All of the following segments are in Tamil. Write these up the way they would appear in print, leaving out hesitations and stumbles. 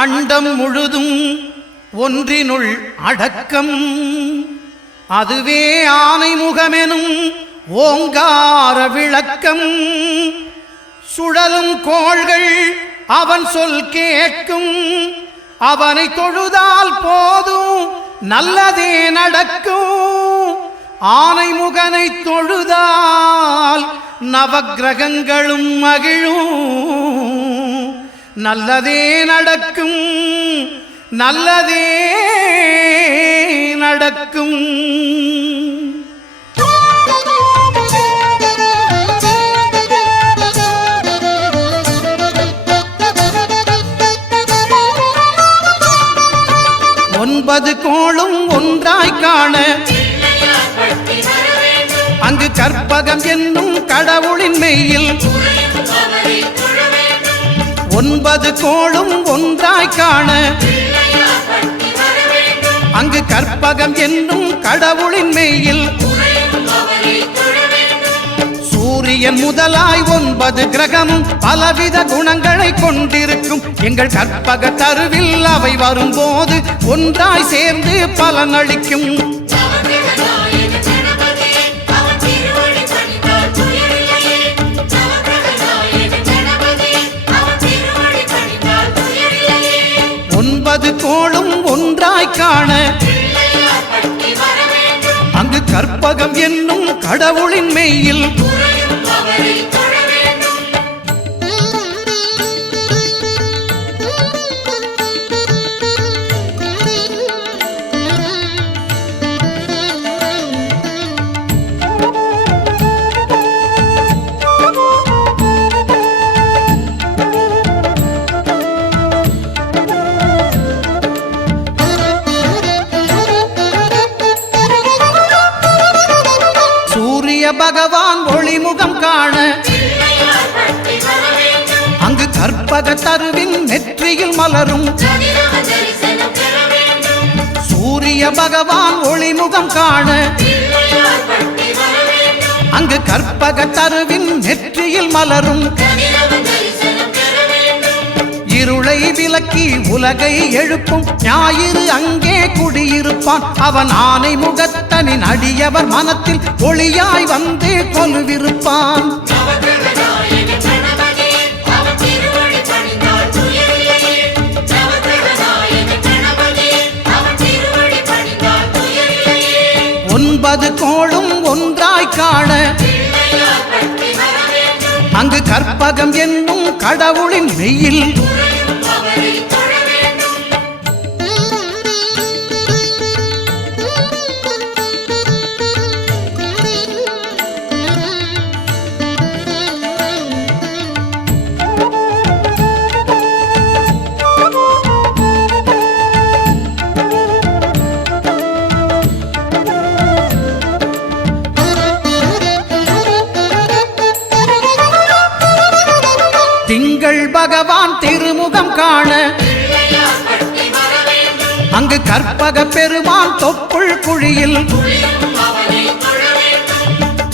அண்டம் முழுதும் ஒன்றினுள் அடக்கம். அதுவே ஆனை முகமெனும் ஓங்கார விளக்கம். சுழலும் கோள்கள் அவன் சொல் கேட்கும். அவனை தொழுதால் போதும் நல்லதே நடக்கும். ஆனை முகனை தொழுதால் நவக்கிரகங்களும் மகிழும். நல்லதே நடக்கும், நல்லதே நடக்கும். ஒன்பது கோளும் ஒன்றாய் காண அங்கு கற்பகம் என்னும் கடவுளின் மெய்யில். ஒன்பது கோளும் ஒன்றாய் காண அங்கு கற்பகம் என்னும் கடவுளின் மெய்யில். சூரியன் முதலாய் 9 கிரகமும் பலவித குணங்களை கொண்டிருக்கும். எங்கள் கற்பக தருவில் அவை வரும்போது ஒன்றாய் சேர்ந்து பலனளிக்கும். ஒன்பது கோளும் ஒன்றாய் காண அங்கு கற்பகம் என்னும் கடவுளின் மெய்யில். பகவான் ஒளிமுகம் காண அங்கு கற்பக தருவின் நெற்றியில் மலரும். சூரிய பகவான் ஒளிமுகம் காண அங்கு கற்பக தருவின் நெற்றியில் மலரும். இருளை விலக்கி உலகை எழுப்பும் ஞாயிறு அங்கே குடியிருப்பான். அவன் ஆனை முகத்தனின் அடியவர் மனத்தில் ஒளியாய் வந்து கொலுவிருப்பான். ஒன்பது கோளும் ஒன்றாய் காண அங்கு கற்பகம் என்னும் கடவுளின் மெய்யில். திங்கள் பகவான் திருமுகம் காண அங்கு கற்பக பெருமான் தொப்புள் குழியில்.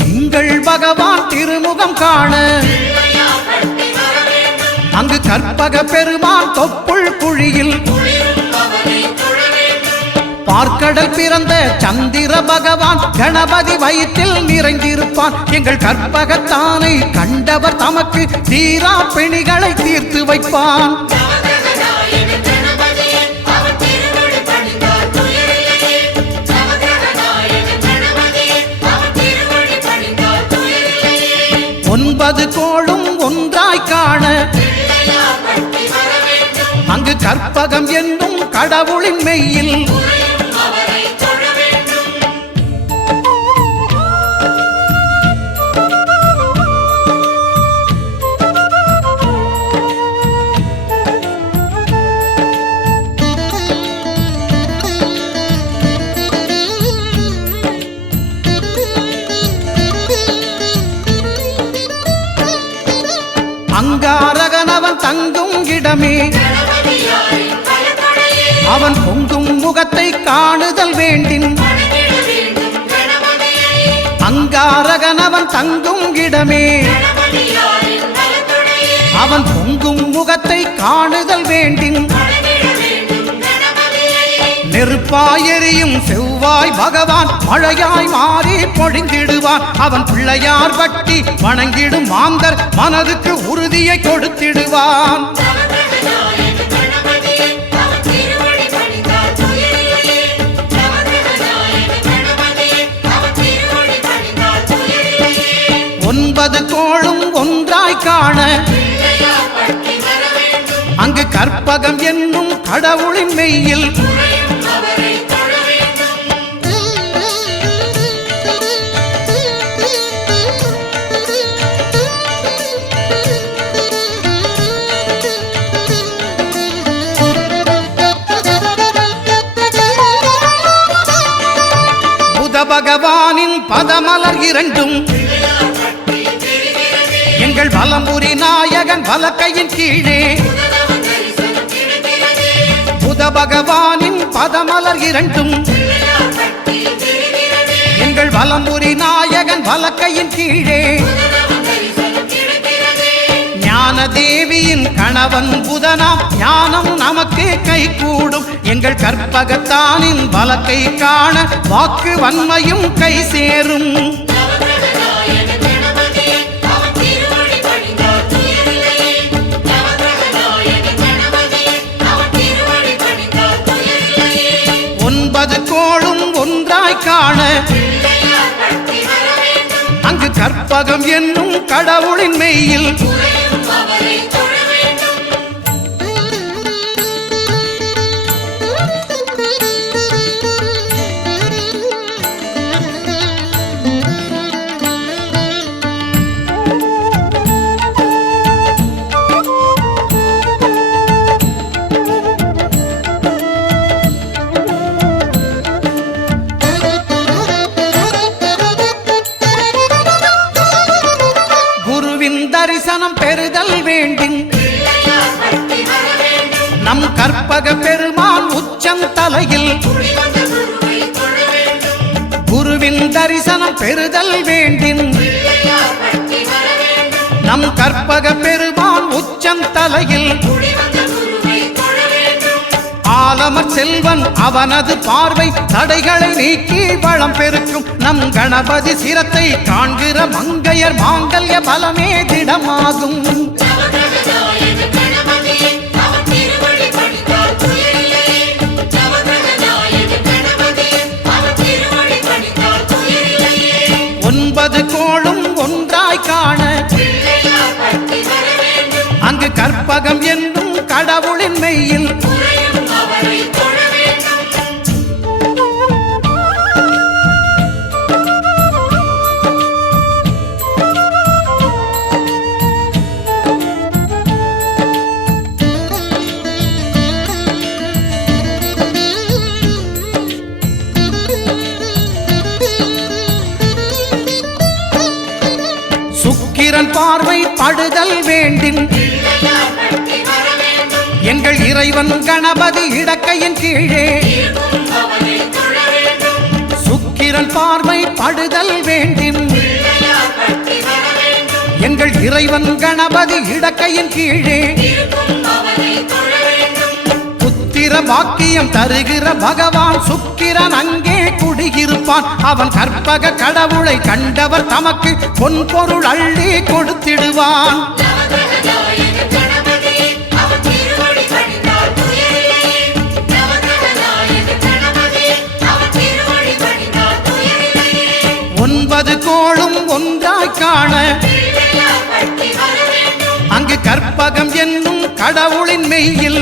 திங்கள் பகவான் திருமுகம் காண அங்கு கற்பக பெருமான் தொப்புள் குழியில். பார்க்கடல் பிறந்த சந்திர பகவான் கணபதி வயிற்றில் நிறைந்திருப்பான். எங்கள் கற்பகத்தானை கண்டவர் தமக்கு தீரா பிணிகளை தீர்த்து வைப்பான். ஒன்பது கோளும் ஒன்றாய் காண அங்கு கற்பகம் என்னும் கடவுளின் மெய்யில். அங்காரகனவன் தங்கும் இடமே அவன் பொங்கும் முகத்தை காணுதல் வேண்டின். அங்காரகனவன் தங்கும் இடமே அவன் பொங்கும் முகத்தை காணுதல் வேண்டின். நெருப்பாய் எரியும் செவ்வாய் பகவான் மழையாய் மாறி பொழிந்திடுவான். அவன் பிள்ளையார் பட்டி வணங்கிடும் மாந்தர் மனதுக்கு உறுதியை கொடுத்திடுவான். ஒன்பது கோளும் ஒன்றாய் காண அங்கு கற்பகம் என்னும் கடவுளின் மெய்யில் புத பகவானின் பதமலர் இரண்டும் எங்கள் வலம்புரி நாயகன் வலக்கையின் கீழே புத பகவானின் பதமலர் இரண்டும் எங்கள் வலம்புரி நாயகன் வலக்கையின் கீழே ஞான தேவியின் கணவன் புதனாம் ஞானம் நமக்கு கை கூடும். எங்கள் கற்பகத்தானின் வலக்கை காண வாக்கு வன்மையும் கை சேரும். ஒன்பது கோளும் ஒன்றாய் காண அங்கு கற்பகம் என்னும் கடவுளின் மெய்யில் தரிசனம் பெறுதல் வேண்டின் நம் கற்பக பெருமான் உச்சம் தலையில் குருவின் தரிசனம் பெறுதல் வேண்டின் நம் கற்பக பெருமான் உச்சம் தலையில் ஆலமர் செல்வன் அவனது பார்வை தடைகளை நீக்கி வளம் பெருக்கும். நம் கணபதி சிரத்தை காண்கிற மங்கையர் மாங்கல்ய பலமே திடமாகும். ஒன்பது கோளும் ஒன்றாய் காண அங்கு கற்பகம் என்னும் கடவுளின் மெய்யில் சுக்கிரன் பார்வை படுதல் வேண்டின் எங்கள் இறைவன் கணபதி இடக்கையின் கீழே சுக்கிரன் பார்வை படுதல் வேண்டின் எங்கள் இறைவன் கணபதி இடக்கையின் கீழே புத்திர பாக்கியம் தருகிற பகவான் சுக்கிரன் அங்கே குடியிருப்பான். அவன் கற்பக கடவுளை கண்டவர் தமக்கு பொன் பொருள் அள்ளி கொடுத்திடுவான். ஒன்பது கோளும் ஒன்றாய் காண அங்கு கற்பகம் என்னும் கடவுளின் மெய்யில்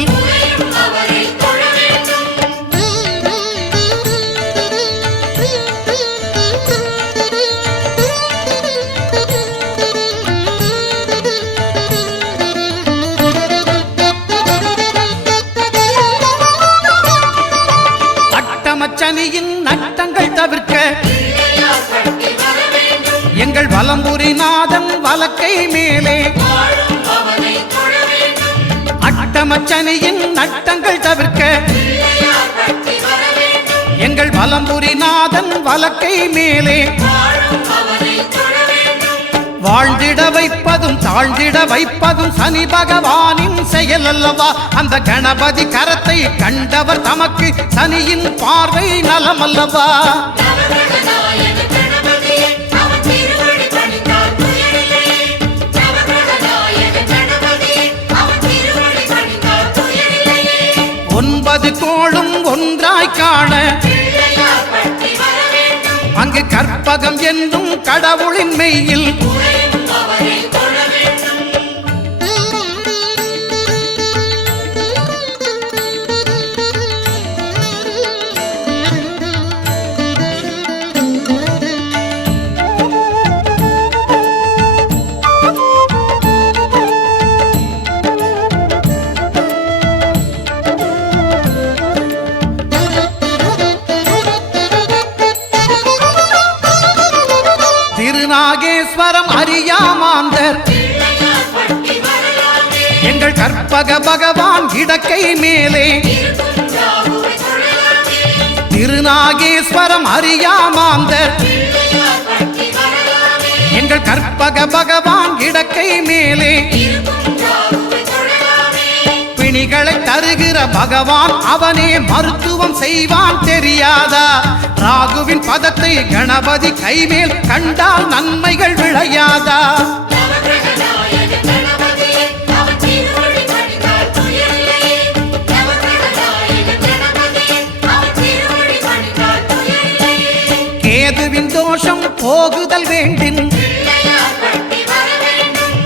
அட்டமச்சனியின் நட்டங்கள் தவிர்க்க எங்கள் வலம்புரி நாதன் வலக்கை மேலே அட்டமச்சனியின் நட்டங்கள் தவிர்க்க எங்கள் வலம்புரி நாதன் வலக்கை மேலே வாழ்ந்திட வைப்பதும் தாழ்ந்திட வைப்பதும் சனி பகவானின் செயல் அல்லவா? அந்த கணபதி கரத்தை கண்டவர் தமக்கு சனியின் பார்வை நலம் அல்லவா? ஒன்பது கோளும் ஒன்றாய் காண அங்கு கற்பகம் என்னும் கடவுளின் மெய்யில் திருநாகேஸ்வரம் அறியாமாந்தர் எங்கள் கற்பக பகவான் இடக்கை மேலே திருநாகேஸ்வரம் அறியாமாந்தர் எங்கள் கற்பக பகவான் இடக்கை மேலே பிணிகளை தருகிற பகவான் அவனே மருத்துவம் செய்வான் தெரியாதா? ராகுவின் பதத்தை கணபதி கைமேல் கண்டால் நன்மைகள் விளையாதா? கேதுவின் தோஷம் போகுதல் வேண்டின்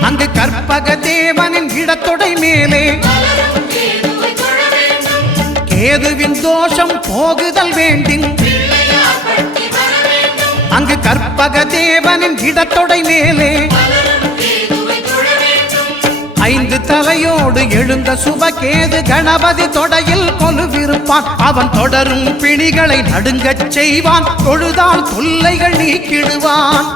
அங்கு கற்பக தேவனின் இடத்தொடை மேலே கேதுவின் தோஷம் போகுதல் வேண்டின் அங்கு கற்பக தேவனின் இடத்தொடை மேலே ஐந்து தலையோடு எழுந்த சுபகேது கணபதி தொடையில் கொலுவிருப்பான். அவன் தொடரும் பிணிகளை நடுங்கச் செய்வான். தொழுதால் தொல்லைகள் நீக்கிடுவான்.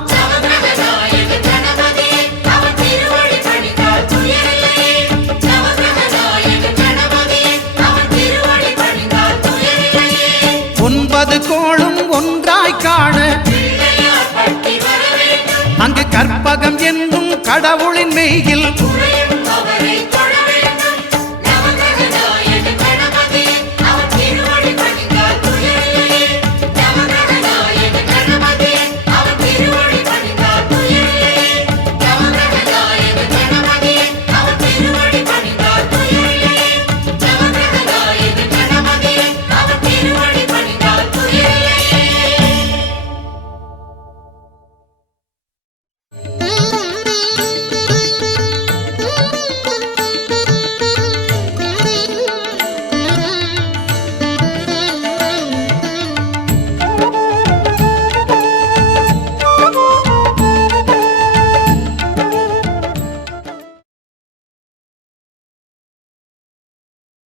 ஒன்பது கோளும் ஒன்றாய் காண அங்கு கற்பகம் என்னும் கடவுள்